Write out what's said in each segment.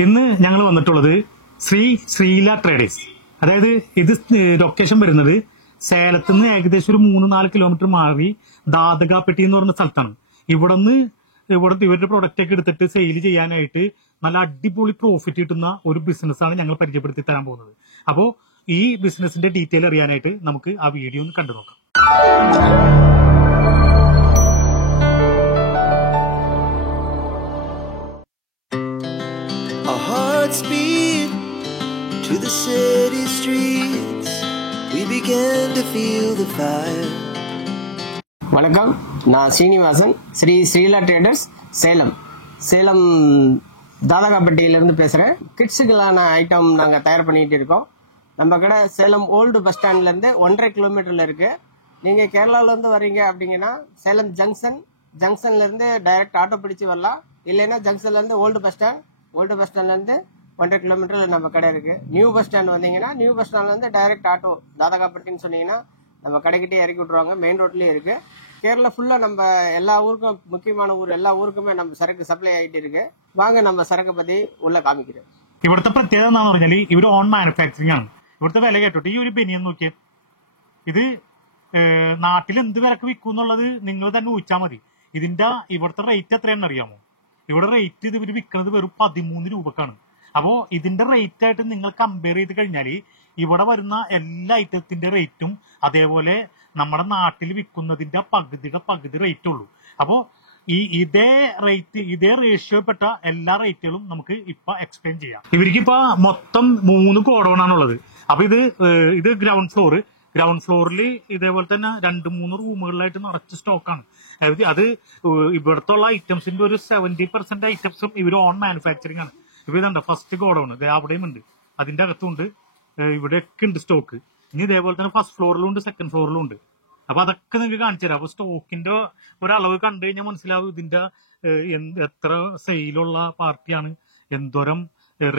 ഇന്ന് ഞങ്ങൾ വന്നിട്ടുള്ളത് ശ്രീല ട്രേഡേഴ്സ്. അതായത് ഇത് ലൊക്കേഷൻ വരുന്നത് സേലത്തുനിന്ന് ഏകദേശം ഒരു 3-4 കിലോമീറ്റർ മാറി ദാതകാപ്പെട്ടി എന്ന് പറഞ്ഞ സ്ഥലത്താണ്. ഇവിടുന്ന് ഇവരുടെ പ്രൊഡക്റ്റ് ഒക്കെ എടുത്തിട്ട് സെയിൽ ചെയ്യാനായിട്ട് നല്ല അടിപൊളി പ്രോഫിറ്റ് കിട്ടുന്ന ഒരു ബിസിനസ്സാണ് ഞങ്ങൾ പരിചയപ്പെടുത്തി തരാൻ പോകുന്നത്. അപ്പോൾ ഈ ബിസിനസിന്റെ ഡീറ്റെയിൽ അറിയാനായിട്ട് നമുക്ക് ആ വീഡിയോ ഒന്ന് കണ്ടു നോക്കാം. Our hearts beat to the city streets. We began to feel the fire. வணக்கம், நான் சீனிவாசன், ஸ்ரீலா ட்ரேடர்ஸ், சேலம் தாதகாப்பட்டியிலிருந்து பேசுகிறேன். கிட்ஸுக்கெல்லான ஐட்டம் நாங்கள் தயார் பண்ணிகிட்டு இருக்கோம். நம்ம கடை சேலம் ஓல்டு பஸ் ஸ்டாண்ட்லேருந்து 1.5 கிலோமீட்டரில் இருக்குது. நீங்கள் கேரளாவிலேருந்து வரீங்க அப்படிங்கன்னா சேலம் ஜங்ஷன்லேருந்து டைரக்ட் ஆட்டோ பிடிச்சி வரலாம். இல்லைன்னா ஜங்ஷன்லேருந்து ஓல்டு பஸ் ஸ்டாண்ட்லேருந்து 1.5 கிலோமீட்டரில் நம்ம கடை இருக்குது. நியூ பஸ் ஸ்டாண்ட் வந்தீங்கன்னா நியூ பஸ் ஸ்டாண்ட்லேருந்து டைரக்ட் ஆட்டோ தாதகாப்பட்டின்னு சொன்னீங்கன்னா நம்ம கடைக்கிட்டே இறக்கி விட்ருவாங்க. மெயின் ரோட்லேயே இருக்குது. கேரளா ஃபுல்லாக நம்ம எல்லா ஊருக்கும், முக்கியமான ஊர் எல்லா ஊருக்குமே நம்ம சரக்கு சப்ளை ஆகிட்டு இருக்கு. வாங்க நம்ம சரக்கு പറ്റി ഉള്ള കാണിக்கிறேன். ഇവിടുത്തെ പ്രത്യേകത എന്താന്ന് പറഞ്ഞാൽ ഇവർ ഓൺ മാനുഫാക്ചറിംഗ് ആണ്. ഇവിടുത്തെ വില കേട്ടോട്ടെ, ഈ ഒരു ബനിയൻ നോക്കിയേ. ഇത് നാട്ടിൽ എന്ത് വിലക്ക് വിൽക്കും എന്നുള്ളത് നിങ്ങൾ തന്നെ ഊഹിച്ചാൽ മതി. ഇവിടുത്തെ റേറ്റ് എത്രയാണെന്ന് അറിയാമോ? ഇവിടെ റേറ്റ് ഇത് ഇവർ വിൽക്കുന്നത് വെറും 13 രൂപക്കാണ്. അപ്പോ ഇതിന്റെ റേറ്റ് ആയിട്ട് നിങ്ങൾ കമ്പയർ ചെയ്ത് കഴിഞ്ഞാൽ ഇവിടെ വരുന്ന എല്ലാ ഐറ്റത്തിന്റെ റേറ്റും അതേപോലെ നമ്മുടെ നാട്ടിൽ വിൽക്കുന്നതിന്റെ പകുതി റേറ്റ് ഉള്ളൂ. അപ്പോ ഇതേ റേഷ്യോപ്പെട്ട എല്ലാ റേറ്റുകളും നമുക്ക് ഇപ്പൊ എക്സ്പ്ലെയിൻ ചെയ്യാം. ഇവർക്കിപ്പോ മൊത്തം 3 ഗോഡൌണാണുള്ളത്. അപ്പൊ ഇത് ഗ്രൗണ്ട് ഫ്ലോറിൽ ഇതേപോലെ തന്നെ 2-3 റൂമുകളിലായിട്ട് നിറച്ച് സ്റ്റോക്കാണ്. അത് ഇവിടുത്തെ ഐറ്റംസിന്റെ ഒരു 70% ഐറ്റംസും ഇവർ ഓൺ മാനുഫാക്ചറിംഗ് ആണ്. ഇപ്പൊ ഇതുണ്ട് ഫസ്റ്റ് ഗോഡൌൺ, അവിടെയും ഉണ്ട്, അതിന്റെ അകത്തുണ്ട്, ഇവിടെയൊക്കെ ഉണ്ട് സ്റ്റോക്ക്. ഇനി ഇതേപോലെ തന്നെ ഫസ്റ്റ് ഫ്ലോറിലും ഉണ്ട്, സെക്കൻഡ് ഫ്ലോറിലും ഉണ്ട്. അപ്പൊ അതൊക്കെ നിങ്ങൾക്ക് കാണിച്ചു തരാം. അപ്പൊ സ്റ്റോക്കിന്റെ ഒരളവ് കണ്ടു കഴിഞ്ഞാൽ മനസ്സിലാവും ഇതിന്റെ എത്ര സെയിലുള്ള പാർട്ടിയാണ്, എന്തോരം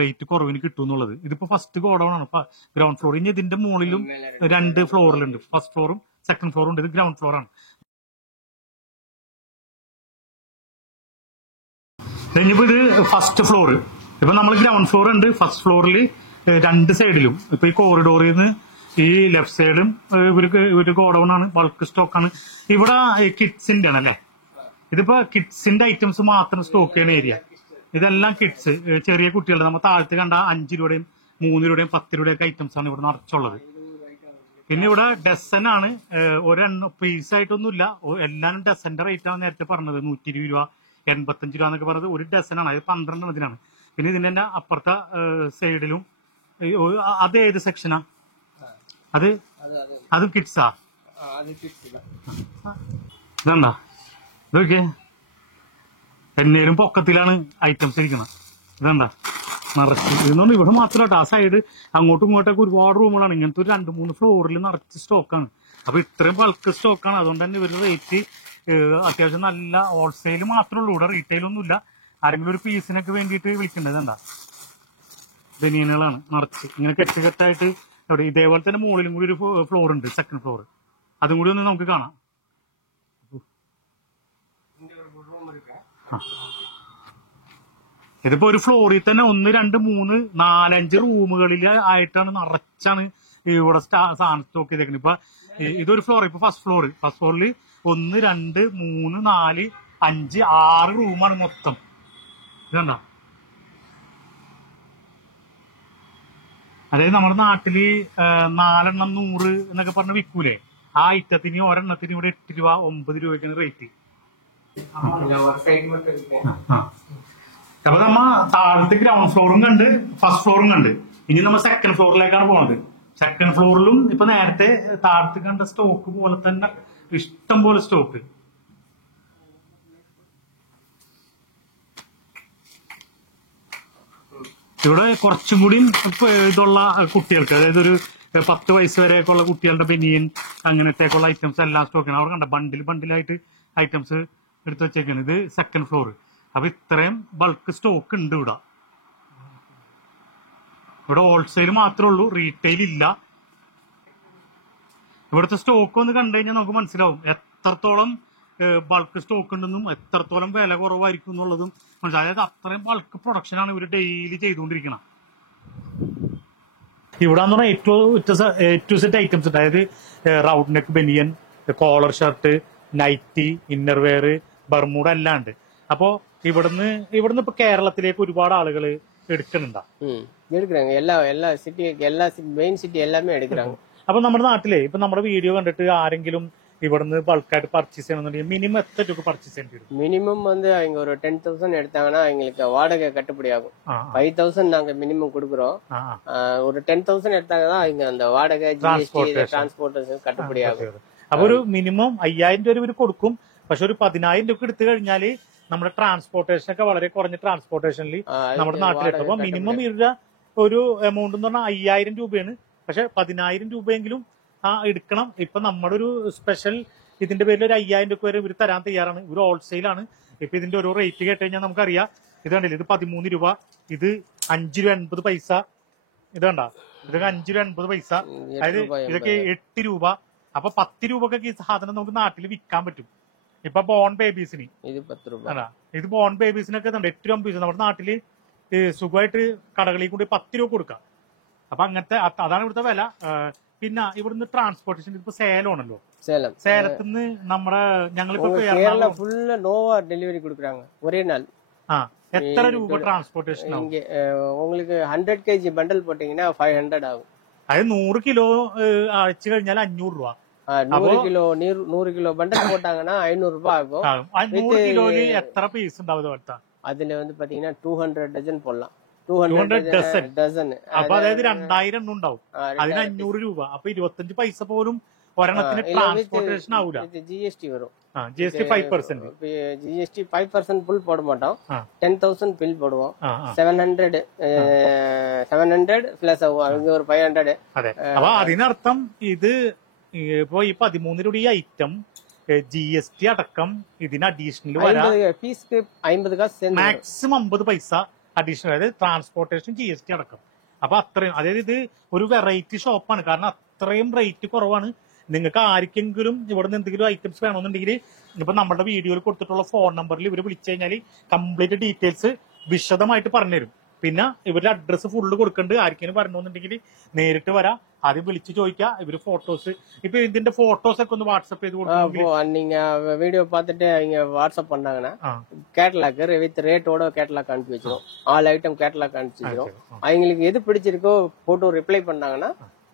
റേറ്റ് കുറവിന് കിട്ടും എന്നുള്ളത്. ഇതിപ്പോ ഫസ്റ്റ് ഗോഡൌൺ ആണ്, ഗ്രൗണ്ട് ഫ്ലോർ. ഇനി ഇതിന്റെ മുകളിലും 2 ഫ്ലോറിലുണ്ട്, ഫസ്റ്റ് ഫ്ലോറും സെക്കൻഡ് ഫ്ലോറും ഉണ്ട്. ഇത് ഗ്രൗണ്ട് ഫ്ലോർ ആണ്. ഇനിയിപ്പോ ഇത് ഫസ്റ്റ് ഫ്ലോർ. ഇപ്പൊ നമ്മൾ ഗ്രൗണ്ട് ഫ്ലോർ ഉണ്ട്. ഫസ്റ്റ് ഫ്ലോറിൽ 2 സൈഡിലും ഇപ്പൊ ഈ കോറിഡോറിൽ നിന്ന് ഈ ലെഫ്റ്റ് സൈഡും ഇവര് ഗോഡൌൺ ആണ്, ബൾക്ക് സ്റ്റോക്കാണ്. ഇവിടെ കിഡ്സിന്റെ ആണ് അല്ലെ. ഇതിപ്പോ കിഡ്സിന്റെ ഐറ്റംസ് മാത്രം സ്റ്റോക്ക് ചെയ്യുന്ന ഏരിയ. ഇതെല്ലാം കിഡ്സ്, ചെറിയ കുട്ടികളുടെ. നമ്മൾ താഴത്ത് കണ്ട 5 രൂപയുടെയും 3 രൂപയുടെയും 10 രൂപയുടെയൊക്കെ ഐറ്റംസ് ആണ് ഇവിടെ നിറച്ചുള്ളത്. പിന്നെ ഇവിടെ ഡസൻ ആണ്, ഒരെണ്ണം പീസ് ആയിട്ടൊന്നുമില്ല, എല്ലാരും ഡസന്റെ റേറ്റ് ആണ് നേരത്തെ പറഞ്ഞത്. 120 രൂപ 85 രൂപ എന്നൊക്കെ പറഞ്ഞത് ഒരു ഡസനാണ്. അത് 12 എണ്ണത്തിനാണ്. പിന്നെ ഇതിന്റെ തന്നെ അപ്പുറത്തെ സൈഡിലും അത് ഏത് സെക്ഷനാ? അത് കിഡ്സാ? ഇതെന്താ ഇതൊക്കെ എന്നേലും പൊക്കത്തിലാണ് ഐറ്റംസ് ഇരിക്കുന്നത്. ഇതെന്താ നിറച്ച്. ഇതൊന്നും ഇവിടെ മാത്രമല്ല, ആ സൈഡ് അങ്ങോട്ടും ഇങ്ങോട്ടൊക്കെ ഒരുപാട് റൂമുകളാണ്. ഇങ്ങനത്തെ ഒരു 2-3 ഫ്ലോറിൽ നിറച്ച് സ്റ്റോക്കാണ്. അപ്പൊ ഇത്രയും ബൾക്ക് സ്റ്റോക്കാണ്. അതുകൊണ്ട് തന്നെ ഇവരുടെ റേറ്റ് അത്യാവശ്യം നല്ല ഹോൾസെയിൽ മാത്രമേ ഉള്ളൂ. ഇവിടെ റീറ്റെയിൽ ഒന്നുമില്ല. ആരെങ്കിലും ഒരു പീസിനൊക്കെ വേണ്ടിയിട്ട് വിളിക്കേണ്ടത്. എന്താ ബനിയനുകളാണ് നിറച്ച് ഇങ്ങനെ കെട്ടായിട്ട്. അവിടെ ഇതേപോലെ തന്നെ മുകളിലും കൂടി ഒരു ഫ്ലോർ ഉണ്ട്, സെക്കൻഡ് ഫ്ലോർ. അതും കൂടി ഒന്ന് നമുക്ക് കാണാം. ഇതിപ്പോ ഒരു ഫ്ലോറിൽ തന്നെ 1, 2, 3, 4, 5 റൂമുകളിൽ ആയിട്ടാണ് നിറച്ചാണ് ഇവിടെ സാധനം സ്റ്റോക്ക് ചെയ്തേക്കുന്നത്. ഇപ്പൊ ഇതൊരു ഫ്ലോർ. ഇപ്പൊ ഫസ്റ്റ് ഫ്ലോറിൽ 1, 2, 3, 4, 5, 6 റൂമാണ് മൊത്തം. ഇതെന്താ, അതായത് നമ്മുടെ നാട്ടില് 4 എണ്ണം 100 എന്നൊക്കെ പറഞ്ഞ് വിൽക്കൂലേ, ആ ഐറ്റത്തിന് ഒരെണ്ണത്തിന് ഇവിടെ 8 രൂപ 9 രൂപയ്ക്കാണ് റേറ്റ്. അപ്പൊ നമ്മ താഴത്തെ ഗ്രൗണ്ട് ഫ്ലോറും കണ്ട് ഫസ്റ്റ് ഫ്ലോറും കണ്ട്. ഇനി നമ്മ സെക്കൻഡ് ഫ്ലോറിലേക്കാണ് പോകുന്നത്. സെക്കൻഡ് ഫ്ലോറിലും ഇപ്പൊ നേരത്തെ താഴത്ത് കണ്ട സ്റ്റോക്ക് പോലെ തന്നെ ഇഷ്ടം പോലെ സ്റ്റോക്ക്. ഇവിടെ കുറച്ചും കൂടി ഇതുള്ള കുട്ടികൾക്ക്, അതായത് ഒരു 10 വയസ്സ് വരെയൊക്കെ ഉള്ള കുട്ടികളുടെ ബനിയൻ അങ്ങനത്തെയൊക്കെയുള്ള ഐറ്റംസ് എല്ലാം സ്റ്റോക്കാണ്. അവർ കണ്ട ബണ്ടിലായിട്ട് ഐറ്റംസ് എടുത്ത് വെച്ചേക്കാണ്. ഇത് സെക്കൻഡ് ഫ്ലോർ. അപ്പൊ ഇത്രയും ബൾക്ക് സ്റ്റോക്ക് ഉണ്ട് ഇവിടെ. ഹോൾസെയിൽ മാത്രമേ ഉള്ളൂ, റീറ്റെയിൽ ഇല്ല. ഇവിടുത്തെ സ്റ്റോക്ക് ഒന്ന് കണ്ടു കഴിഞ്ഞാൽ നമുക്ക് മനസ്സിലാവും എത്രത്തോളം ബൾക്ക് സ്റ്റോക്ക് ഉണ്ടെന്നും എത്രത്തോളം വില കുറവായിരിക്കും എന്നുള്ളതും മനസ്സിലായി. അതായത് അത്രയും ബൾക്ക് പ്രൊഡക്ഷനാണ് ഇവർ ഡെയിലി ചെയ്തുകൊണ്ടിരിക്കണം. ഇവിടെ എന്ന് പറഞ്ഞാൽ ഏറ്റവും സെറ്റ് ഐറ്റംസ് ഉണ്ട്. അതായത് round neck banian, collar shirt, nightie, inner wear, Bermuda എല്ലാം ഉണ്ട്. അപ്പോ ഇവിടുന്ന് ഇപ്പൊ കേരളത്തിലേക്ക് ഒരുപാട് ആളുകൾ എടുക്കുന്നുണ്ടാ? எடுக்கிறாங்க. எல்லா சிட்டி மெயின் சிட்டி எல்லாமே எடுக்கிறாங்க. അപ്പൊ നമ്മുടെ നാട്ടിലെ ഇപ്പൊ നമ്മുടെ വീഡിയോ കണ്ടിട്ട് ആരെങ്കിലും ഇവിടുന്ന് ബൾക്കായിട്ട് പർച്ചേസ് ചെയ്യണമെന്നുണ്ടെങ്കിൽ മിനിമം എത്ര രൂപ പർച്ചേസ് ചെയ്യേണ്ടി വരും? மினிமம் வந்து அவங்க ஒரு 10,000 எடுத்தாங்கன்னா எங்களுக்கு வாடகை கட்டுப்படி ஆகும். 5,000 நாங்க மினிமம் கொடுக்குறோம். ஒரு 10,000 எடுத்தாங்கன்னா அவங்க அந்த வாடகை ஜிஎஸ்டி டிரான்സ്പോർട്ടേഷൻ കട്ടുപടി ആകും. അപ്പൊ ഒരു മിനിമം 5,000 രൂപ ഇവർ കൊടുക്കും. പക്ഷെ ഒരു 10,000 രൂപ എടുത്തു കഴിഞ്ഞാല് നമ്മുടെ ട്രാൻസ്പോർട്ടേഷൻ ഒക്കെ വളരെ കുറഞ്ഞ ട്രാൻസ്പോർട്ടേഷനിൽ നമ്മുടെ നാട്ടിലെത്തും. അപ്പൊ മിനിമം ഇവരുടെ ഒരു എമൗണ്ട് എന്ന് പറഞ്ഞാൽ 5,000 രൂപയാണ്. പക്ഷെ 10,000 രൂപയെങ്കിലും എടുക്കണം. ഇപ്പൊ നമ്മുടെ ഒരു സ്പെഷ്യൽ ഇതിന്റെ പേരിൽ ഒരു 5,000 രൂപ വരെ ഇവർ തരാൻ തയ്യാറാണ്. ഇവർ ഹോൾസെയിലാണ്. ഇപ്പൊ ഇതിന്റെ ഓരോ റേറ്റ് കേട്ട് കഴിഞ്ഞാൽ നമുക്കറിയാം. ഇത് കണ്ടില്ല, ഇത് 13 രൂപ, ഇത് 5 രൂപ 80 പൈസ, ഇത് കണ്ട ഇതൊക്കെ 5 രൂപ 80 പൈസ, അതായത് ഇതൊക്കെ 8 രൂപ. അപ്പൊ 10 രൂപക്കൊക്കെ ഈ സാധനം നമുക്ക് നാട്ടിൽ വിൽക്കാൻ പറ്റും. ഇപ്പൊ ബോൺ ബേബീസിന് ഇത് ബോൺ ബേബീസിനൊക്കെ 8 രൂപ പൈസ നമ്മുടെ നാട്ടില് സുഖമായിട്ട് കടകളിൽ കൂടി 10 രൂപ കൊടുക്കാം. അപ്പൊ അങ്ങനത്തെ അതാണ് ഇവിടുത്തെ വില. പിന്നെ ഇവിടുന്ന് ട്രാൻസ്പോർട്ടേഷൻ ഇപ്പൊ സേലമാണല്ലോ. സേലത്തുനിന്ന് നമ്മുടെ ഞങ്ങളിപ്പോ ഫുള്ള് നോവ ഡെലിവറി കൊടുക്കുறாங்க ഒരേ നാൾ. എത്ര രൂപ ട്രാൻസ്പോർട്ടേഷൻ? உங்களுக்கு 100 kg ബണ്ടൽ போட்டீங்கன்னா 500 ആകും. അതായത് 100 കിലോ അയച്ചു കഴിഞ്ഞാൽ 500 രൂപ. 100 കിലോ ബണ്ടൽ போட்டாங்கன்னா 500 രൂപ ആകും. 100 കിലോയില് എത്ര പീസ് ഉണ്ടാവും? அதுல வந்து பாத்தீங்கன்னா 200 ഡസൻ പോടலாம். 200 ഡസൻ. അപ്പൊ അതായത് 2000 എണ്ണം ഉണ്ടാവും. അതിന് 500 രൂപ. അപ്പൊ 25 പൈസ പോലും ഒരെണ്ണത്തിന് ട്രാൻസ്പോർട്ടേഷൻ ആവൂല. ജിഎസ്ടി വരും. ജിഎസ്ടി 5%. ജിഎஸ்டி 5% ഫുൾ போட மாட்டோம். 10,000 பில் போடுவோம். 700 பிளஸ் ஆகும். அவங்க ஒரு 500. അതെ. അപ്പൊ അതിനർത്ഥം ഇത് ഇപ്പൊ ഈ 13 രൂപ ഈ ഐറ്റം GST അടക്കം ഇതിന് അഡീഷണൽ വരാം. ഫീസ് 50 കാശ് മാക്സിമം 50 പൈസ അഡീഷണൽ, അതായത് ട്രാൻസ്പോർട്ടേഷൻ GST അടക്കം. അപ്പൊ അത്രയും, അതായത് ഇത് ഒരു വെറൈറ്റി ഷോപ്പാണ്. കാരണം അത്രയും റേറ്റ് കുറവാണ്. നിങ്ങൾക്ക് ആർക്കെങ്കിലും ഇവിടെ നിന്ന് എന്തെങ്കിലും ഐറ്റംസ് വേണമെന്നുണ്ടെങ്കിൽ ഇപ്പൊ നമ്മുടെ വീഡിയോയിൽ കൊടുത്തിട്ടുള്ള ഫോൺ നമ്പറിൽ ഇവർ വിളിച്ചു കഴിഞ്ഞാൽ കംപ്ലീറ്റ് ഡീറ്റെയിൽസ് വിശദമായിട്ട് പറഞ്ഞുതരും. പിന്നെ ഇവരുടെ അഡ്രസ്സ് ഫുള്ള് കൊടുക്കേണ്ടത്. ആർക്കെങ്കിലും വരണമെന്നുണ്ടെങ്കിൽ നേരിട്ട് വരാം. ആദ്യം വിളിച്ചു ചോദിക്കുക. ഇവര് ഫോട്ടോസ്, ഇപ്പൊ ഇതിന്റെ ഫോട്ടോസ് ഒക്കെ ഒന്ന് വാട്സ്ആപ്പ് ചെയ്ത് കൊടുക്കും. நீங்க வீடியோ பார்த்துட்டு அவங்க வாட்ஸ்அப் பண்ணாங்கன்னா கேட்டலாக் வித் ரேட்டோட கேட்டலாக் அனுப்பி வச்சிரும். ஆல் ஐட்டம் கேட்டலாக் அனுப்பி வச்சிரும். அவங்களுக்கு எது பிடிச்சிருக்கோ போட்டோ ரிப்ளை பண்ணாங்கன்னா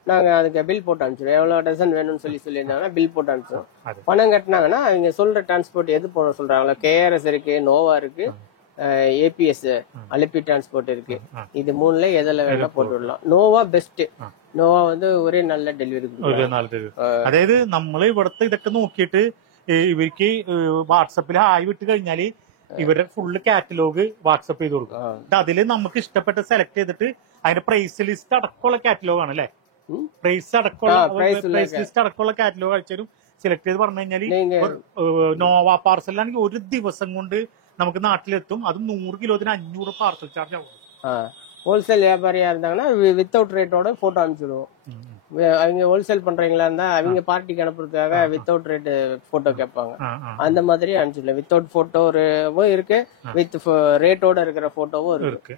நாங்க அதுக்கு பில் போட்டு அனுப்பிச்சிடுவோம். எவ்வளவு டசன் வேணும்னு சொல்லியிருந்தாங்கன்னா பில் போட்டு அனுப்பிச்சிடுவோம். பணம் கட்டினாங்கன்னா அவங்க சொல்ற டிரான்ஸ்போர்ட் எது போட சொல்றாங்களோ, KRS இருக்கு, நோவா இருக்கு, APS அலிப்பி டிரான்ஸ்போர்ட் இருக்கு. இது மூணுல எதில் வேணா போட்டு விடலாம். Nova best. നോവ வந்து ഒരേ നല്ല ഡെലിവറി. അതായത് നമ്മൾ ഇവിടുത്തെ ഇതൊക്കെ നോക്കിയിട്ട് ഇവർക്ക് വാട്സപ്പിൽ ഹായ് വിട്ട് കഴിഞ്ഞാല് ഇവരുടെ ഫുള്ള് കാറ്റലോഗ് വാട്സപ്പ് ചെയ്ത് കൊടുക്കും. അതില് നമുക്ക് ഇഷ്ടപ്പെട്ട സെലക്ട് ചെയ്തിട്ട് അതിന്റെ പ്രൈസ് ലിസ്റ്റ് അടക്കമുള്ള കാറ്റലോഗ് ആണ് അല്ലെ? പ്രൈസ് ലിസ്റ്റ് അടക്കമുള്ള കാറ്റലോഗ് അയച്ചാലും സെലക്ട് ചെയ്ത് പറഞ്ഞു കഴിഞ്ഞാല് നോവ പാർസലാണെങ്കിൽ ഒരു ദിവസം കൊണ്ട് നമുക്ക് നാട്ടിലെത്തും. അത് 100 കിലോത്തിന് 500 പാർസൽ ചാർജ് ആവും. ஹோல்சேல் வியாபாரியா இருந்தாங்கன்னா வித்தவுட் ரேட்டோட போட்டோ அனுப்பிச்சுடுவோம். அவங்க ஹோல்சேல் பண்றீங்களா இருந்தா அவங்க பார்ட்டிக்கு அனுப்புறதுக்காக வித்தவுட் ரேட் போட்டோ கேட்பாங்க. அந்த மாதிரி அனுப்பிச்சுடலாம். வித்தவுட் போட்டோவும் இருக்கு, வித் ரேட்டோட இருக்கிற போட்டோவும் இருக்கு.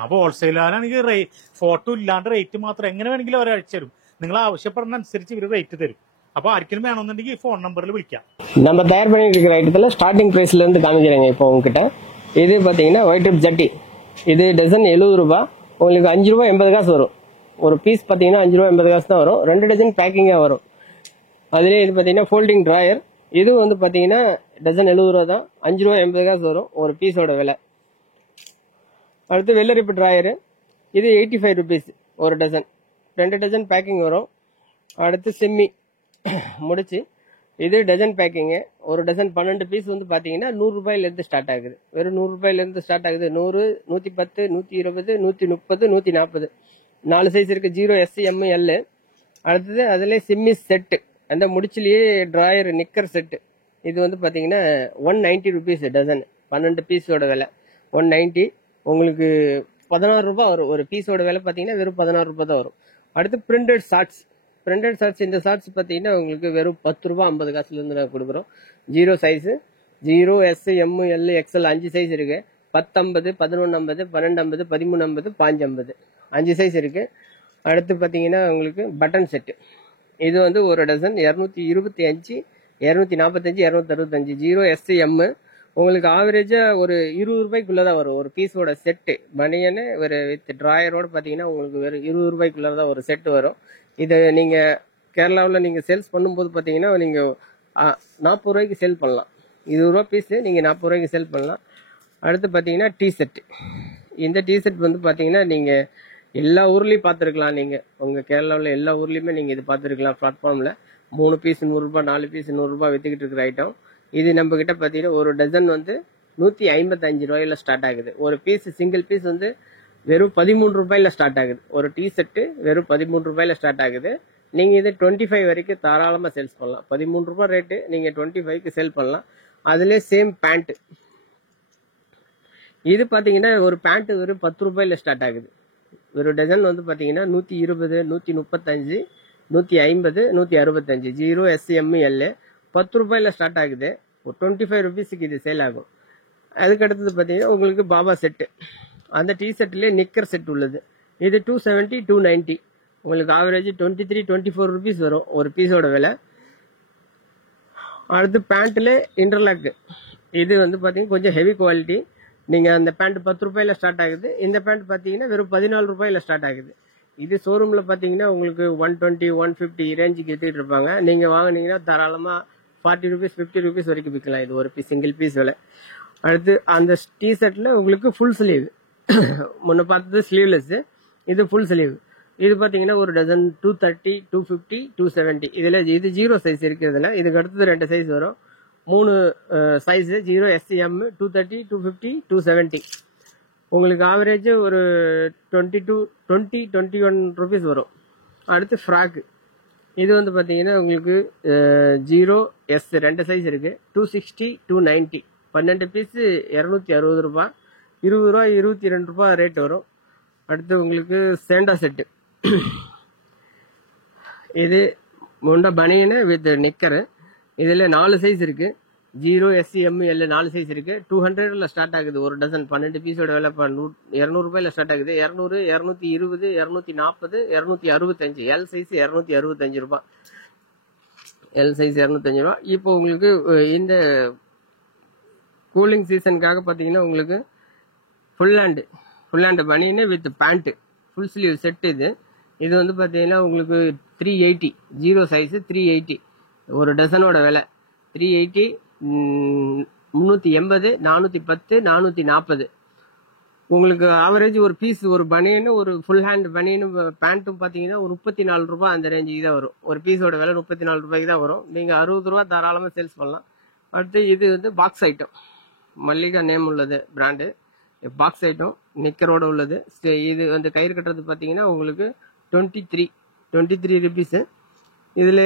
അപ്പൊ ഹോൾസെയിലാണെങ്കിൽ ഫോട്ടോ ഇല്ലാണ്ട് റേറ്റ് മാത്രം എങ്ങനെ വേണമെങ്കിലും അവർ അയച്ചു തരും. നിങ്ങൾ ആവശ്യപ്പെടുന്ന അനുസരിച്ച് ഇവർ റേറ്റ് തരും. அப்போ ஆர்க்கெலுமே வேணும்னுണ്ടെങ്കിൽ ഫോൺ നമ്പറിൽ വിളിക്കാം. நம்ம தயார் பண்ணிட்டு இருக்கிற ஐட்டத்துல ஸ்டார்டிங் பிரைஸ்ல இருந்து காமிக்கிறேங்க. இப்போ உங்ககிட்ட இது பாத்தீங்கன்னா ஒயிட் டிப் ஜட்டி. இது டசன் 70 ரூபாய். உங்களுக்கு 5 ரூபாய் 80 காசு வரும். ஒரு பீஸ் பாத்தீங்கன்னா 5 ரூபாய் 80 காசு தான் வரும். 2 டஜன் பேக்கிங்கா வரும். அதுலயே இது பாத்தீங்கன்னா ஃபோல்டிங் டிராயர். இது வந்து பாத்தீங்கன்னா டசன் 70 ரூபாய் தான். 5 ரூபாய் 80 காசு வரும் ஒரு பீஸோட விலை. அடுத்து வெள்ளரிப்பு டிராயர். இது 85 ருபீஸ் ஒரு டசன். 2 டஜன் பேக்கிங் வரும். அடுத்து செம்மி முடிச்சு இது டஜன் பேக்கிங்கு. ஒரு டசன் 12 பீஸ் வந்து பாத்தீங்கன்னா 100 ரூபாயிலிருந்து ஸ்டார்ட் ஆகுது. வெறும் 100 ரூபாயிலிருந்து ஸ்டார்ட் ஆகுது. 100, 110, 120, 130, 140 4 சைஸ் இருக்கு. 0, S, M, L. அடுத்தது அதுல சிம்மி செட்டு, அந்த முடிச்சிலேயே டிராயர் நிக்கர் செட்டு. இது வந்து பாத்தீங்கன்னா 190 ருபீஸ் டசன். 12 பீஸோட விலை 190. உங்களுக்கு 16 ரூபாய் வரும். ஒரு பீஸோட விலை பாத்தீங்கன்னா வெறும் 16 ரூபாய் தான் வரும். அடுத்து பிரிண்டட் ஷார்ட்ஸ். பிரிண்டட் ஷார்ட்ஸ் இந்த ஷார்ட்ஸ் பார்த்தீங்கன்னா உங்களுக்கு வெறும் 10 ரூபா 50 காசுலேருந்து நாங்கள் கொடுக்குறோம். 0 size 0 S M L XL 5 size இருக்கு. 1050 1150 1250 1350 550 5 சைஸ் இருக்கு. அடுத்து பார்த்தீங்கன்னா உங்களுக்கு பட்டன் செட்டு. இது வந்து ஒரு டசன் 225 245 265 0 S M உங்களுக்கு ஆவரேஜா ஒரு 20 ரூபாய்க்குள்ள தான் வரும் ஒரு பீஸோட செட்டு. பனியனு ஒரு வித் ட்ராயரோட பார்த்தீங்கன்னா உங்களுக்கு வெறும் 20 ரூபாய்க்குள்ள தான் ஒரு செட்டு வரும். இது நீங்க கேரளாவில் நீங்க சேல்ஸ் பண்ணும்போது பார்த்தீங்கன்னா நீங்க 40 ரூபாய்க்கு சேல் பண்ணலாம். 20 ரூபா பீஸ் நீங்க 40 ரூபாய்க்கு சேல் பண்ணலாம். அடுத்து பார்த்தீங்கன்னா டீ செட். இந்த டீ செட் வந்து பார்த்தீங்கன்னா நீங்க எல்லா ஊர்லயும் பார்த்துருக்கலாம். நீங்க உங்க கேரளாவில் எல்லா ஊர்லயுமே நீங்க இது பார்த்துருக்கலாம். பிளாட்ஃபார்ம்ல 3 பீஸ் 100 ரூபாய் 4 பீஸ் 100 ரூபாய் வித்துக்கிட்டு இருக்கிற ஐட்டம். இது நம்ம கிட்ட பார்த்தீங்கன்னா ஒரு டசன் வந்து 155 ரூபாயில ஸ்டார்ட் ஆகுது. ஒரு பீஸ் சிங்கிள் பீஸ் வந்து வெறும் 13 ரூபாயில ஸ்டார்ட் ஆகுது. ஒரு டீ செட்டு வெறும் 13 ரூபாயில ஸ்டார்ட் ஆகுது. நீங்க இது 25 வரைக்கும் தாராளமா சேல்ஸ் பண்ணலாம். 13 ரூபாய் ரேட்டு நீங்க 25க்கு சேல் பண்ணலாம். அதுல சேம் பேண்ட். இது பாத்தீங்கன்னா ஒரு பேண்ட் வெறும் 10 ரூபாயில ஸ்டார்ட் ஆகுது. ஒரு டஜன் வந்து பாத்தீங்கன்னா 120 135 150 165 0 S M L 10 ரூபாயில ஸ்டார்ட் ஆகுது. 25 ருபீஸுக்கு இது சேல் ஆகும். அதுக்கு அடுத்தது பாத்தீங்கன்னா உங்களுக்கு பாபா செட்டு. அந்த டீ செட்லயே நிக்கர் செட் உள்ளது. இது 270 290 உங்களுக்கு ஆவரேஜ் 23 24 ருபீஸ் வரும் ஒரு பீஸோட விலை. அடுத்து பேண்ட்ல இன்டர்லாக். இது வந்து பாத்தீங்கன்னா கொஞ்சம் ஹெவி குவாலிட்டி. நீங்க அந்த பேண்ட் 10 ரூபாயில ஸ்டார்ட் ஆகுது. இந்த பேண்ட் பாத்தீங்கன்னா வெறும் 14 ரூபாயில ஸ்டார்ட் ஆகுது. இது ஷோரூம்ல பாத்தீங்கன்னா உங்களுக்கு 120 150 ரேஞ்சுக்கு எடுத்துட்டு இருப்பாங்க. நீங்க வாங்கினீங்கன்னா தாராளமா 40 ருபீஸ் 50 ருபீஸ் வரைக்கும் விற்கலாம். இது ஒரு பீஸ் சிங்கிள் பீஸ் விலை. அடுத்து அந்த டீ ஷர்ட்ல உங்களுக்கு ஃபுல் ஸ்லீவ். முன்ன பார்த்தது ஸ்லீவ்லெஸ், இது ஃபுல் ஸ்லீவ். இது பாத்தீங்கன்னா ஒரு டசன் 230 250 270 இதுல இது 0 சைஸ் இருக்கிறதுல. இதுக்கு அடுத்தது 2 சைஸ் வரும். 3 சைஸ் 0 S M 230 250 270 உங்களுக்கு ஆவரேஜ் ஒரு 21 ருபீஸ் வரும். அடுத்து ஃப்ராக். இது வந்து பாத்தீங்கன்னா உங்களுக்கு 0 S 2 சைஸ் இருக்கு. 260 290 12 பீஸ் 260 ரூபாய். 20 ரூபாய் 22 ரூபாய் ரேட் வரும். அடுத்து உங்களுக்கு சேண்டா செட்டு. இது முண்டா பனியனு வித் நிக்கரு. இதுல 4 சைஸ் இருக்கு. 0 S M L 4 சைஸ் இருக்கு. 200ல ஸ்டார்ட் ஆகுது ஒரு டசன். 12 பீஸோட விலை 200 ரூபாயில ஸ்டார்ட் ஆகுது. 200 220 240 265 L சைஸ் 265 ரூபாய். எல் சைஸ் 205 ரூபாய். இப்போ உங்களுக்கு இந்த கூலிங் சீசனுக்காக பாத்தீங்கன்னா உங்களுக்கு full hand banian with pant full sleeve set. இது வந்து பாத்தீங்கன்னா உங்களுக்கு 380 0 சைஸ் 380 ஒரு டசனோட விலை 380 380 410 440 உங்களுக்கு ஆவரேஜ் ஒரு பீஸ் ஒரு பனியனு ஒரு ஃபுல் ஹேண்ட் பனியனு பேண்ட்டும் பாத்தீங்கன்னா ஒரு 34 ரூபாய் அந்த ரேஞ்சுக்கு தான் வரும். ஒரு பீஸோட விலை 34 ரூபாய்க்கு தான் வரும். நீங்க 60 ரூபாய் தாராளமா சேல்ஸ் பண்ணலாம். அடுத்து இது வந்து பாக்ஸ் ஐட்டம். மல்லிகா நேம் உள்ளது பிராண்டு. பாக்ஸ் ஐட்டம் நிக்கரோட உள்ளது. இது வந்து கயிறு கட்டுறது பாத்தீங்கன்னா உங்களுக்கு 23 ருபீஸ். இதுல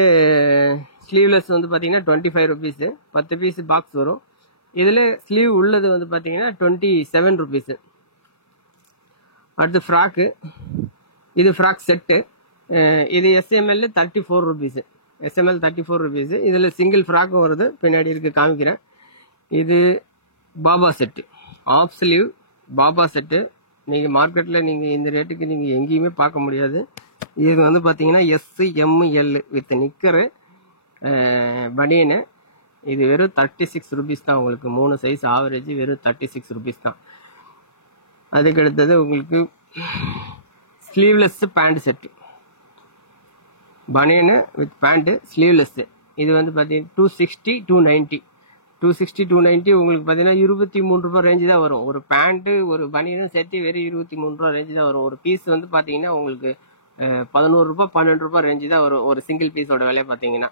ஸ்லீவ்லெஸ் வந்து பாத்தீங்கன்னா 25 ருபீஸ். 10 பீஸ் பாக்ஸ் வரும். இதுல ஸ்லீவ் உள்ளது வந்து பாத்தீங்கன்னா 27 ருபீஸ். அடுத்து ஃப்ராக்கு. இது ஃப்ராக் செட்டு. இது SML 34 ருபீஸ். SML 34 rupees. இதுல சிங்கிள் ஃப்ராக்கும் வருது. பின்னாடி இருக்கு காமிக்கிறேன். இது Baba set. Of sleeve Baba set. நீங்க மார்க்கெட்ல நீங்க இந்த ரேட்டுக்கு நீங்க எங்கேயுமே பார்க்க முடியாது. இது வந்து பாத்தீங்கன்னா SML வித் நிக்கரு பனியனு. இது வெறும் 36 ருபீஸ் தான். உங்களுக்கு 3 சைஸ் ஆவரேஜ் வெறும் 36 ருபீஸ் தான். அதுக்கு அடுத்தது உங்களுக்கு sleeveless pant set. Banian with pant sleeveless. இது வந்து பாத்தீங்கன்னா 260 290 உங்களுக்கு பாத்தீங்கன்னா 23 ரூபாய் ரேஞ்சு தான் வரும். ஒரு பேண்ட் ஒரு பனியனும் சேர்த்து வெறும் 23 ரூபாய் ரேஞ்சு தான் வரும். ஒரு பீஸ் வந்து பாத்தீங்கன்னா உங்களுக்கு 11 ரூபாய் 12 ரூபாய் ரேஞ்சு தான் வரும் ஒரு சிங்கிள் பீஸோட விலை பாத்தீங்கன்னா.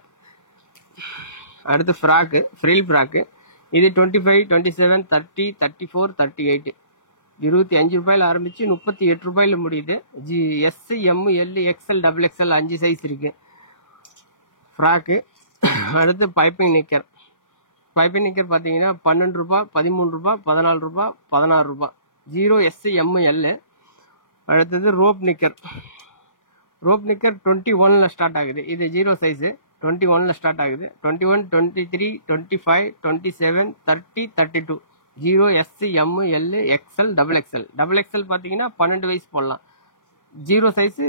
அடுத்து ஃப்ராக்கு ஃப்ரில் ஃப்ராக்கு. இது 25 27 30 34 38 25 ரூபாயில ஆரம்பிச்சு 38 ரூபாயில முடியுது. S M L XL XXL 5 size இருக்கு ஃப்ராக்கு. அடுத்து பைப்பிங் நிக்கர். பைப்பிங் நிக்கர் பாத்தீங்கன்னா 12 ரூபாய் 13 ரூபாய் 14 ரூபாய் 16 ரூபாய் 0 S M L. அடுத்தது ரோப் நிக்கர். ரோப் நிக்கர் 21ல ஸ்டார்ட் ஆகுது. இது 0 சைஸ் 21ல ஸ்டார்ட் ஆகுது. 21, 23, 25, 27, 30, 32 0 S M L XL XXL. Double XL பாத்தீங்கன்னா 12 வயசு போடலாம். 0 சைஸ்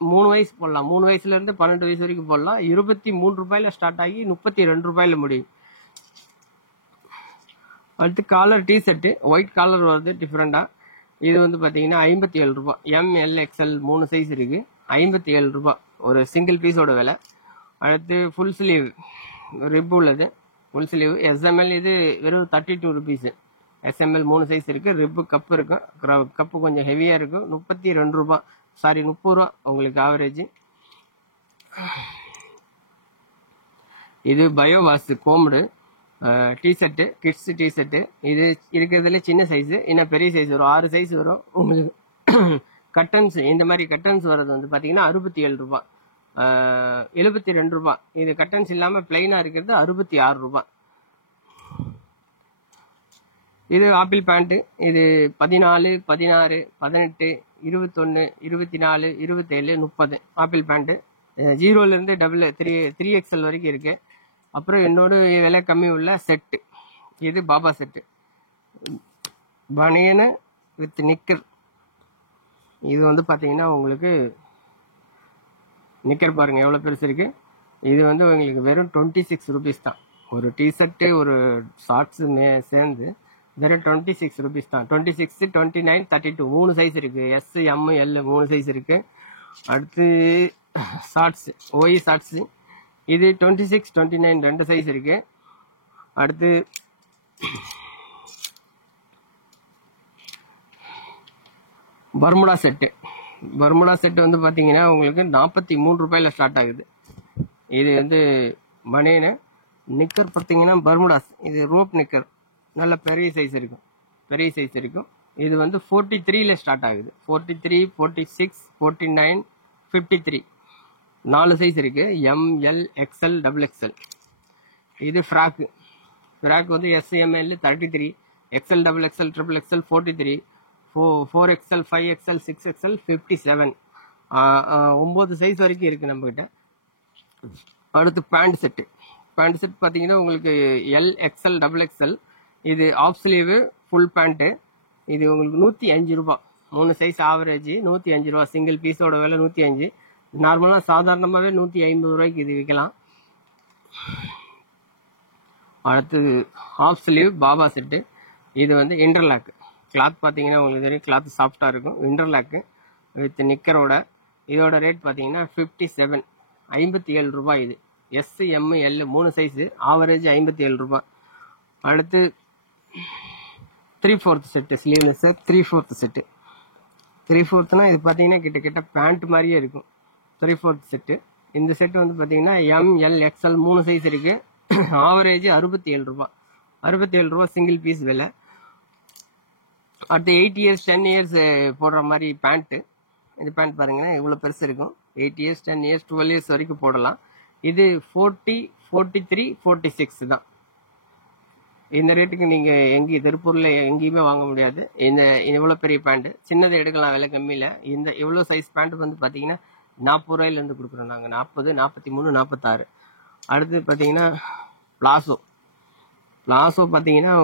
3 வயசு போடலாம். 3 வயசுல இருந்து 12 வயசு வரைக்கும் போடலாம். 23 ரூபாயில ஸ்டார்ட் ஆகி 32 ரூபாயில முடியும். அடுத்து collar T shirt white collar வருது டிஃப்ரெண்டா. இது வந்து பாத்தீங்கன்னா 57 ரூபாய். ML XL 3 சைஸ் இருக்கு. 57 ரூபாய் ஒரு சிங்கிள் பீஸோட விலை. அடுத்து ஃபுல் ஸ்லீவ் ரிப் உள்ளது. ஃபுல் ஸ்லீவ் SML இது வெறும் 32 ருபீஸ். SML 3 சைஸ் இருக்கு. ரிப் கப் இருக்கும். கப்பு கொஞ்சம் ஹெவியா இருக்கும். 32 ரூபாய், சாரி 30 ரூபா உங்களுக்கு ஆவரேஜ். இது பயோவாஸ் கோம்டு டிஷர்ட், கிட்ஸ் டிஷர்ட். இது இருக்கிறதுல சின்ன சைஸ், இன்னும் பெரிய சைஸ் வரும். 6 சைஸ் வரும் உங்களுக்கு. கட்டன்ஸ் இந்த மாதிரி கட்டன்ஸ் வர்றது வந்து பாத்தீங்கன்னா 67 ரூபாய், 72 ரூபாய். இது கட்டன்ஸ் இல்லாம பிளைனா இருக்கிறது 66 ரூபாய். இது ஆப்பிள் பேண்ட். இது 14, 16, 18, 21, 24, 27, 30 ஆப்பிள் பேண்ட். 0ல இருந்து 3XL வரைக்கும் இருக்கு. அப்புறம் என்னோட விலை கம்மி உள்ள செட்டு. இது பாபா செட்டு, பனியன் வித் நிக்கர். இது வந்து பாத்தீங்கன்னா உங்களுக்கு நிக்கர் பாருங்க எவ்வளவு பெருசு இருக்கு. இது வந்து உங்களுக்கு வெறும் 26 ருபீஸ் தான். ஒரு டிஷர்ட் ஒரு ஷார்ட்ஸ் சேர்ந்து வெறும் 26 ருபீஸ் தான். 26, 29, 32 3 சைஸ் இருக்கு. S M L 3 சைஸ் இருக்கு. அடுத்து ஷார்ட்ஸ் OE ஷார்ட்ஸ். இது 26, 29 2 சைஸ் இருக்கு. அடுத்து பர்முடா செட்டு. பர்முடா செட்டு வந்து பாத்தீங்கன்னா உங்களுக்கு 43 ரூபாயில ஸ்டார்ட் ஆகுது. இது வந்து பனியனு. நிக்கர் பாத்தீங்கன்னா பர்முடாஸ். இது ரோப் நிக்கர், நல்ல பெரிய சைஸ் இருக்கும். பெரிய சைஸ் இருக்கும். இது வந்து 43ல ஸ்டார்ட் ஆகுது. 43, 46, 49, 53 4 சைஸ் இருக்கு. ML XL XXL. இது ஃப்ராக். ஃப்ராக் வந்து SML 33, XL XXL XXL 43, 4XL 5XL 6XL 57 9 size வரைக்கும் இருக்கு நம்ம கிட்ட. அடுத்து பேண்ட் செட்டு. பேண்ட் செட் பாத்தீங்கன்னா உங்களுக்கு L XL XXL. இது ஆஃப் ஸ்லீவ் ஃபுல் பேண்ட். இது உங்களுக்கு 105 ரூபாய். 3 சைஸ் ஆவரேஜ் 105 ரூபாய். சிங்கிள் பீஸோட விலை 105. நார்மலா சாதாரணமாவே 150 ரூபாய்க்கு இது விற்கலாம். அடுத்து ஹாஃப் ஸ்லீவ் பாபா செட்டு. இது வந்து இன்டர்லாக். கிளாத் பாத்தீங்கன்னா உங்களுக்கு தெரியும், கிளாத் சாஃப்டா இருக்கும். இன்டர்லாக் வித் நிக்கரோட. இதோட ரேட் பாத்தீங்கன்னா 57, 57 ரூபாய். இது S M L 3 size average 57 ரூபாய். அடுத்து 3/4 செட்டு ஸ்லீவ்லெஸ் 3/4 செட்டு. 3/4னா இது பாத்தீங்கன்னா கிட்டத்தட்ட பேண்ட் மாதிரியே இருக்கும். 3/4 செட்டு. இந்த செட் வந்து பாத்தீங்கன்னா ML XL 3 சைஸ் இருக்கு. ஆவரேஜ் 67 ரூபாய். 67 ரூபாய் சிங்கிள் பீஸ் விலை. அடுத்து 8 இயர்ஸ் 10 இயர்ஸ் போடுற மாதிரி பேண்ட். இந்த பேண்ட் பாருங்க இவ்வளவு பெருசு இருக்கும். 8 இயர்ஸ் 10 இயர்ஸ் 12 இயர்ஸ் வரைக்கும் போடலாம். இது 40, 43, 46 தான். இந்த ரேட்டுக்கு நீங்க எங்க திருப்பூர்ல எங்கேயுமே வாங்க முடியாது. இந்த இவ்வளவு பெரிய பேண்ட். சின்னதை எடுக்கலாம் விலை கம்மியில. இந்த இவ்வளவு சைஸ் பேண்ட் வந்து பாத்தீங்கன்னா 40 ரூபாயில இருந்து கொடுக்குறோம் நாங்க. 40, 43, 46. அடுத்து பாத்தீங்கன்னா பிளாசோ. பிளாசோ பாத்தீங்கன்னா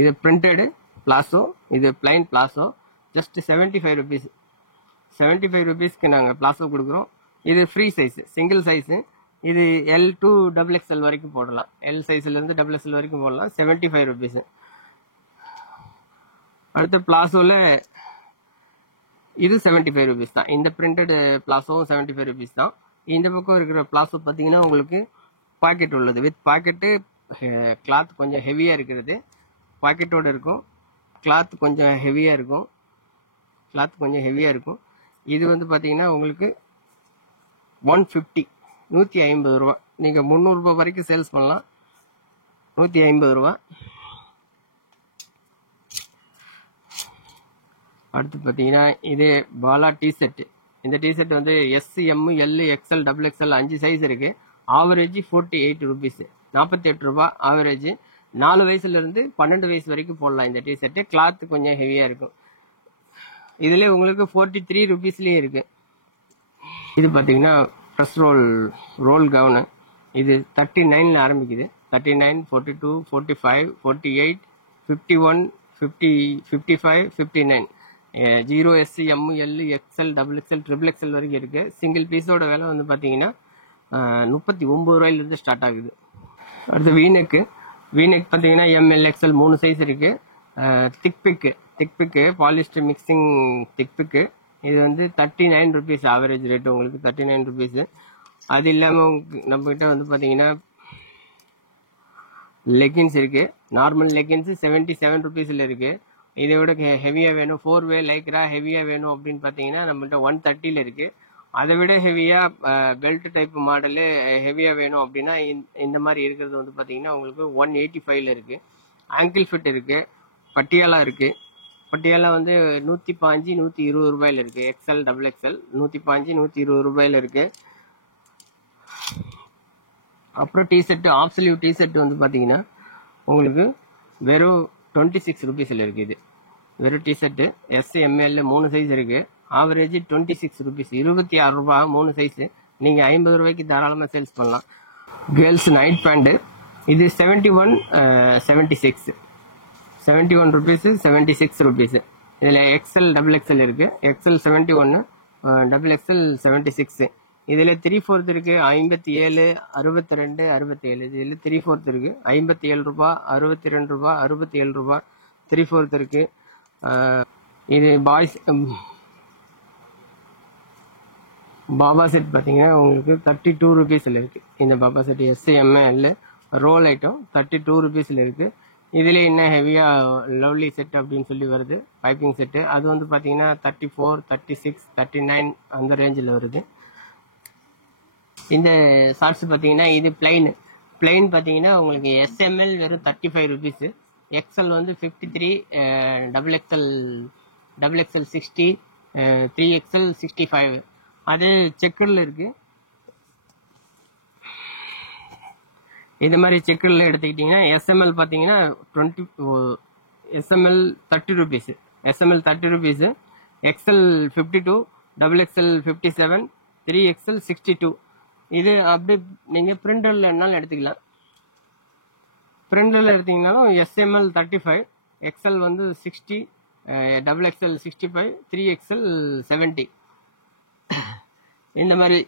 இது பிரிண்டட் பிளாசோ. இது பிளைன் பிளாசோ. Just 75 rupees. 75 ருபீஸ்க்கு நாங்க பிளாசோ கொடுக்குறோம். இது ஃப்ரீ சைஸ், சிங்கிள் சைஸ். இது L to XXL வரைக்கும் போடலாம். L சைஸ்ல இருந்து XXL வரைக்கும் போடலாம். 75 ருபீஸ். அடுத்து பிளாசோல இது 75 ருபீஸ் தான். இந்த பிரிண்டட் பிளாசோவும் 75 ருபீஸ் தான். இந்த பக்கம் இருக்கிற பிளாசோ பாத்தீங்கன்னா உங்களுக்கு பாக்கெட் உள்ளது. With packet. கிளாத் கொஞ்சம் ஹெவியா இருக்கிறது. பாக்கெட்டோட இருக்கும். கிளாத் கொஞ்சம் ஹெவியா இருக்கும். கிளாத் கொஞ்சம் ஹெவியா இருக்கும். இது வந்து பாத்தீங்கன்னா உங்களுக்கு 150, 150 ரூபாய். நீங்க 300 ரூபாய் வரைக்கும் சேல்ஸ் பண்ணலாம். 150 ரூபாய். அடுத்து பாத்தீங்கன்னா இது பாலா டி ஷர்ட். இந்த டி ஷர்ட் வந்து S M L XL XXL 5 size இருக்கு. Average 48 rupees. 48 ரூபாய் ஆவரேஜ். 4 வயசுல இருந்து 12 வயசு வரைக்கும் போடலாம் இந்த டி ஷர்ட். கிளாத் கொஞ்சம் ஹெவியா இருக்கும். இதுல உங்களுக்கு 43 ருபீஸ்லயே இருக்கு. இது பார்த்தீங்கன்னா ப்ரெஸ் ரோல் கவுனு. இது 39 ஆரம்பிக்குது. 39, 42, 45, 48, 51, 50, 55, 59. 0S, M, L, XL, XXL, XXL வரைக்கும் இருக்கு. சிங்கிள் பீஸோட விலை வந்து பார்த்தீங்கன்னா 39 ரூபாயிலிருந்து ஸ்டார்ட் ஆகுது. அடுத்து வீநெக் பார்த்தீங்கன்னா ML, XL 3 சைஸ் இருக்கு. திக் பிக்கு பாலிஸ்டர் மிக்சிங் திக் பிக்கு. இது வந்து 39 ருபீஸ் ஆவரேஜ் ரேட் உங்களுக்கு 39 ருபீஸ். அது இல்லாமல் நம்ம கிட்ட வந்து பார்த்தீங்கன்னா லெகின்ஸ் இருக்கு. நார்மல் லெகின்ஸ் 77 ருபீஸ்ல இருக்கு. இதை விட ஹெவியா வேணும், 4-வே லைக்ரா ஹெவியா வேணும் அப்படின்னு பார்த்தீங்கன்னா நம்மள்ட்ட 130ல இருக்கு. அதை விட ஹெவியா பெல்ட் டைப் மாடலு ஹெவியா வேணும் அப்படின்னா இந்த மாதிரி இருக்கிறது வந்து பார்த்தீங்கன்னா உங்களுக்கு 185ல இருக்கு. ஆங்கிள் ஃபிட் இருக்கு. பட்டியாலா இருக்கு. பட்டியாலா வந்து 115, 120 ரூபாயில இருக்கு. XL, XXL 115, 120 ரூபாயில இருக்கு. அப்புறம் டிஷர்ட், ஆஃப் ஸ்லீவ் டிஷர்ட் வந்து பார்த்தீங்கன்னா உங்களுக்கு வெறும் 26 ருபீஸ்ல இருக்கு. இது வெறும் டிஷர்ட் SML 3 சைஸ் இருக்கு. ஆவரேஜ் 26 ருபீஸ், 26 ரூபாய் 3 சைஸ். நீங்க 50 ரூபாய்க்கு தாராளமா சேல்ஸ் பண்ணலாம். கேர்ள்ஸ் நைட் பேண்ட் இது 71, 76, 71 ருபீஸ், 76 ருபீஸ். இதுல XL, XXL இருக்கு. XL 71, XXL 76. இதுல 3/4 இருக்கு. 57, 62, 67. இதுல 3/4 இருக்கு. 57 ரூபாய், 62 ரூபாய், 67 ரூபாய் 3/4 இருக்கு. இது பாய்ஸ் பாபா செட் பாத்தீங்கன்னா உங்களுக்கு 32 ருபீஸ்ல இருக்கு. இந்த baba set SML roll item 32 ருபீஸ்ல இருக்கு. இதுல என்ன ஹெவியா லவ்லி செட் அப்படின்னு சொல்லி வருது, பைப்பிங் செட். அது வந்து பாத்தீங்கன்னா 34, 36, 39 அந்த ரேஞ்சில் வருது. இந்த ஷார்ட்ஸ் பாத்தீங்கன்னா இது பிளைன் பாத்தீங்கன்னா உங்களுக்கு SML வெறும் 35 ருபீஸ். XL வந்து 53, XXL 60, 3XL 65. அது செக்கர்ல இருக்கு. இது மாதிரி செக்கர்ல எடுத்துக்கிட்டீங்கன்னா SML பாத்தீங்கன்னா 30 rupees. SML 30 rupees. XL 52, XXL 57, 3XL 62. இது அப்படி நீங்க பிரிண்டர்ல என்னாலும் எடுத்துக்கலாம். பிரிண்டர்ல எடுத்தீங்கன்னாலும் SML 35, XL வந்து 60, XXL 65, 3XL 70. இந்த மாதிரி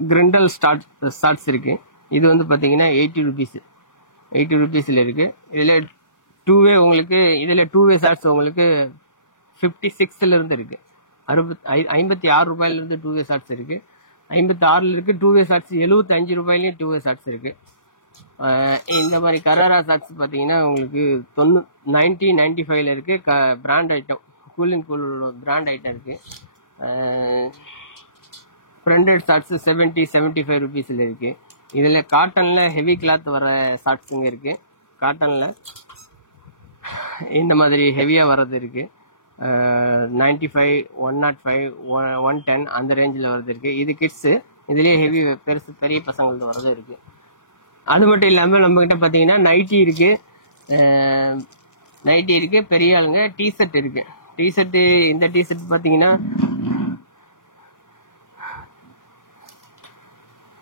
கிரிண்டல் ஸ்டார்ட்ஸ் இருக்கு. இது வந்து பாத்தீங்கன்னா 80 ருபீஸ்ல இருக்கு. இதுல 2-வே உங்களுக்கு, இதுல 2-வே ஷார்ட்ஸ் உங்களுக்கு 56ல இருந்து இருக்கு. 56 ரூபாயில இருந்து 2-வே ஷார்ட்ஸ் இருக்கு. 56ல இருக்கு. 2-வே ஷார்ட்ஸ் 75 ரூபாயிலயும் 2-வே ஷார்ட்ஸ் இருக்கு. இந்த மாதிரி கராரா ஷார்ட்ஸ் பாத்தீங்கன்னா உங்களுக்கு 90, 95ல இருக்கு. Brand item, cooling cool brand item இருக்கு. பிரிண்டட் ஷார்ட்ஸ் 70, 75 ருபீஸ்ல இருக்கு. இதுல காட்டன்ல ஹெவி கிளாத் வர ஷார்ட்ஸுங்க இருக்கு. காட்டன்ல இந்த மாதிரி ஹெவியா வர்றது இருக்கு. 95, 105, 110 அந்த ரேஞ்சில் வர்றது இருக்கு. இது கிட்ஸ். இதுலயே ஹெவி பெரிய பசங்களுக்கு வர்றது இருக்கு. அது மட்டும் இல்லாம நம்ம கிட்ட பாத்தீங்கன்னா நைட்டி இருக்கு. பெரிய ஆளுங்க டிஷர்ட் இருக்கு. இந்த டிஷர்ட் பாத்தீங்கன்னா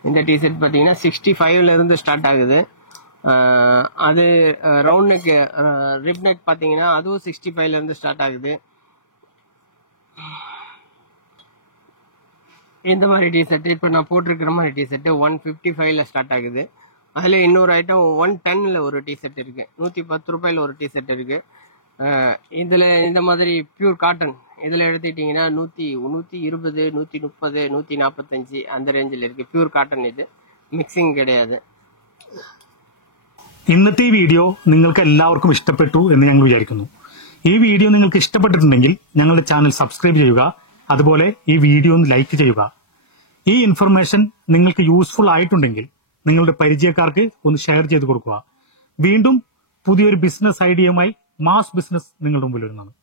இந்த டிஷர்ட் பாத்தீங்கன்னா 65ல இருந்து ஸ்டார்ட் ஆகுது. அது ரவுண்ட் நெக், ரிப் நெக் பாத்தீங்கன்னா அதுவும் 65ல இருந்து ஸ்டார்ட் ஆகுது. இந்த மாதிரி டிஷர்ட் இப்ப நான் போட்டிருக்கிற மாதிரி டிஷர்ட் 155ல ஸ்டார்ட் ஆகுது. அதுல இன்னொரு ஐட்டம் 110ல ஒரு டிஷர்ட் இருக்கு. 110 ரூபாயில ஒரு டிஷர்ட் இருக்கு. இதுல இந்த மாதிரி பியூர் காட்டன் இதுல எடுத்துக்கிட்டீங்கன்னா 120, 130, 145 அந்த ரேஞ்சில் ഇருக்கு. Pure cotton. ഇത് മിക്സിംഗ് കിടയാതെ. ഇന്നത്തെ ഈ വീഡിയോ നിങ്ങൾക്ക് എല്ലാവർക്കും ഇഷ്ടപ്പെട്ടു എന്ന് ഞങ്ങൾ വിചാരിക്കുന്നു. ഈ വീഡിയോ നിങ്ങൾക്ക് ഇഷ്ടപ്പെട്ടിട്ടുണ്ടെങ്കിൽ ഞങ്ങളുടെ ചാനൽ സബ്സ്ക്രൈബ് ചെയ്യുക. അതുപോലെ ഈ വീഡിയോ ഒന്ന് ലൈക്ക് ചെയ്യുക. ഈ ഇൻഫർമേഷൻ നിങ്ങൾക്ക് യൂസ്ഫുൾ ആയിട്ടുണ്ടെങ്കിൽ നിങ്ങളുടെ പരിചയക്കാർക്ക് ഒന്ന് ഷെയർ ചെയ്ത് കൊടുക്കുക. വീണ്ടും പുതിയൊരു ബിസിനസ് ഐഡിയയുമായി മാസ് ബിസിനസ് നിങ്ങളുടെ മുമ്പിൽ വരുന്നതാണ്.